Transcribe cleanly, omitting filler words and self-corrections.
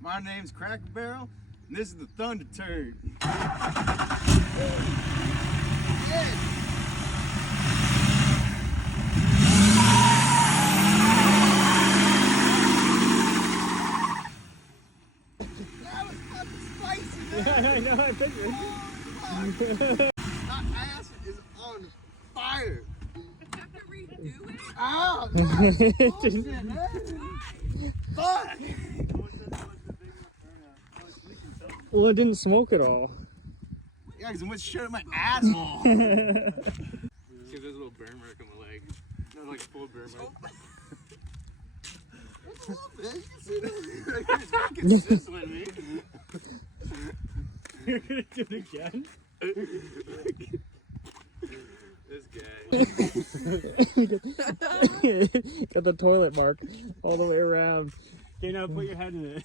My name's Cracker Barrel, and this is the Thunder Turd. That was fucking spicy, man. I know, I figured. My ass is on fire. Have to redo it? Ow, man. Bullshit, man. Fuck. Well, it didn't smoke at all. Yeah, because it went straight up my asshole. See, there's a little burn mark on my leg. Not like a full burn mark. It's a little bit. You can see this. It's fucking sizzling me. You're gonna do it again? This guy. Got the toilet mark all the way around. Okay, now put your head in it.